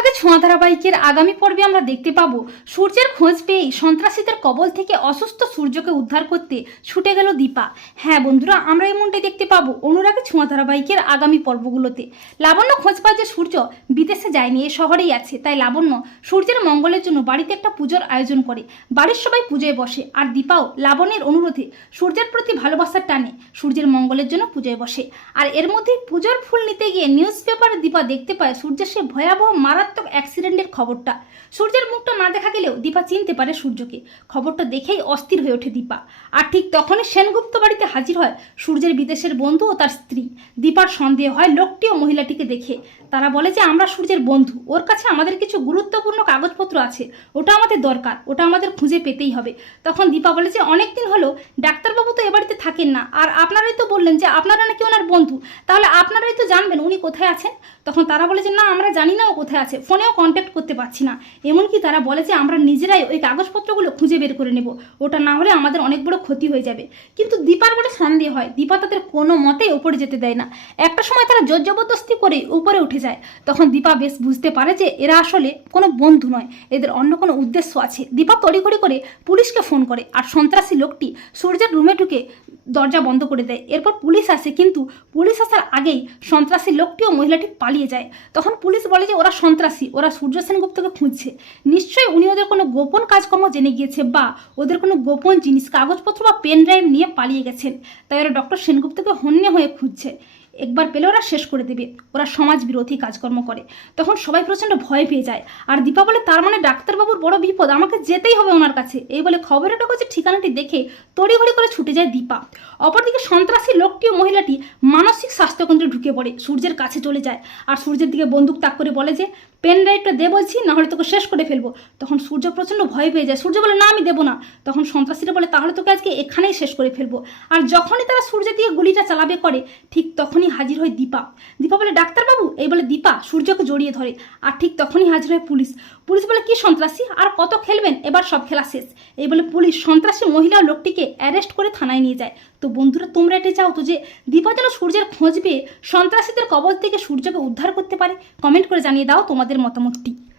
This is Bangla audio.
অনুরাগের ছোঁয়া ধারাবাহিকের আগামী পর্বে আমরা দেখতে পাবো, সূর্যের খোঁজ পেয়েই সন্ত্রাসীদের কবল থেকে অসুস্থ সূর্যকে উদ্ধার করতে ছুটে গেল দীপা। হ্যাঁ বন্ধুরা, আমরা এমনটাই দেখতে পাবো অনুরাগের ছোঁয়া ধারাবাহিকের আগামী পর্বগুলোতে। লাবণ্য খোঁজ পায় যে সূর্য বিদেশে যায়নি, এ শহরেই আছে। তাই লাবণ্য সূর্যের মঙ্গলের জন্য বাড়িতে একটা পুজোর আয়োজন করে। বাড়ির সবাই পুজোয় বসে, আর দীপাও লাবণ্যের অনুরোধে সূর্যের প্রতি ভালোবাসার টানে সূর্যের মঙ্গলের জন্য পুজোয় বসে। আর এর মধ্যেই পুজোর ফুল নিতে গিয়ে নিউজ পেপারে দীপা দেখতে পায় সূর্যের সে ভয়াবহ মারাত্মক অ্যাক্সিডেন্টের খবরটা। সূর্যের মুখটা না দেখা গেলেও দীপা চিনতে পারে সূর্যকে। খবরটা দেখেই অস্থির হয়ে ওঠে দীপা। আর ঠিক তখনই সেনগুপ্ত বাড়িতে হাজির হয় সূর্যের বিদেশের বন্ধু ও তার স্ত্রী। দীপার সন্দেহ হয় লোকটি ও মহিলাটিকে দেখে। তারা বলে যে, আমরা সূর্যের বন্ধু। ওর কাছে আমাদের কিছু গুরুত্বপূর্ণ কাগজপত্র আছে। ওটা আমাদের দরকার। ওটা আমাদের খুঁজে পেতেই হবে। তখন দীপা বলে যে অনেক দিন হলো, ডাক্তারবাবু তো এ বাড়িতে থাকেন না। আর আপনারাই তো বললেন যে আপনারা নাকি ওনার বন্ধু। তাহলে আপনারাই তো জানবেন উনি কোথায় আছেন। তখন তারা বলে যে, না, আমরা জানি না ও কোথায় আছে। ফোনেও কন্ট্যাক্ট করতে পারছি না। এমনকি তারা বলে যে, আমরা নিজেরাই ওই কাগজপত্রগুলো খুঁজে বের করে নেব। ওটা না হলে আমাদের অনেক বড় ক্ষতি হয়ে যাবে। কিন্তু দীপার বলে সন্দেহ হয়। দীপা তাদের কোনো মতেই উপরে যেতে দেয় না। একটা সময় তারা জোর জবরদস্তি করে উপরে উঠে যায়। তখন দীপা বেশ বুঝতে পারে যে, এরা আসলে কোনো বন্ধু নয়। এদের অন্য কোনো উদ্দেশ্য আছে। দীপা তড়িঘড়ি করে পুলিশকে ফোন করে। আর সন্ত্রাসী লোকটি সূর্যের রুমে ঢুকে দরজা বন্ধ করে দেয়। এরপর পুলিশ আসে, কিন্তু পুলিশ আসার আগেই সন্ত্রাসী লোকটি ও মহিলাটি পালিয়ে যায়। তখন পুলিশ বলে যে, ওরা সন্ত্রাসী, ওরা সূর্য সেনগুপ্তকে খুঁজছে। নিশ্চয়ই উনি ওদের কোনো গোপন কাজকর্ম জেনে গিয়েছে বা ওদের কোনো গোপন জিনিস, কাগজপত্র বা পেন ড্রাইভ নিয়ে পালিয়ে গেছেন। তাই ওরা ডক্টর সেনগুপ্তকে হন্যে হয়ে খুঁজছে। একবার পেলে ওরা শেষ করে দেবে। ওরা সমাজ বিরোধী কাজকর্ম করে। তখন সবাই প্রচণ্ড ভয় পেয়ে যায়। আর দীপা বলে, তার মানে ডাক্তারবাবুর বড় বিপদ, আমাকে যেতেই হবে ওনার কাছে। এই বলে খবরের কাগজের ঠিকানাটি দেখে তড়িঘড়ি করে ছুটে যায় দীপা। অপরদিকে সন্ত্রাসী লোকটি ও মহিলাটি মানসিক স্বাস্থ্যকেন্দ্রে ঢুকে পড়ে, সূর্যের কাছে চলে যায়। আর সূর্যের দিকে বন্দুক তাক করে বলে যে পেন ড্রাইভটা দে বলছি না হলে তোকে শেষ করে ফেলব। তখন সূর্য প্রচণ্ড ভয় পেয়ে যায়। সূর্য বলে, না, আমি দেবো না। তখন সন্ত্রাসীরা বলে, তাহলে তোকে আজকে এখানেই শেষ করে ফেলব। আর যখনই তারা সূর্য দিয়ে গুলিটা চালাবে করে, ঠিক তখনই হাজির হয় দীপা। দীপা বলে, ডাক্তারবাবু? এই বলে, দীপা সূর্যকে জড়িয়ে ধরে। আর ঠিক তখনই হাজির হয় পুলিশ। পুলিশ বলে, কি সন্ত্রাসী? আর কত খেলবেন? এবার সব খেলা শেষ। এই বলে পুলিশ সন্ত্রাসী মহিলা লোকটিকে অ্যারেস্ট করে থানায় নিয়ে যায়। তো বন্ধুরা, তোমরা এটা চাও তো যে দীপা যেন সূর্যের খোঁজ পেয়ে সন্ত্রাসীদের কবল থেকে সূর্যকে উদ্ধার করতে পারে? কমেন্ট করে জানিয়ে দাও তোমাদের মতামতটি।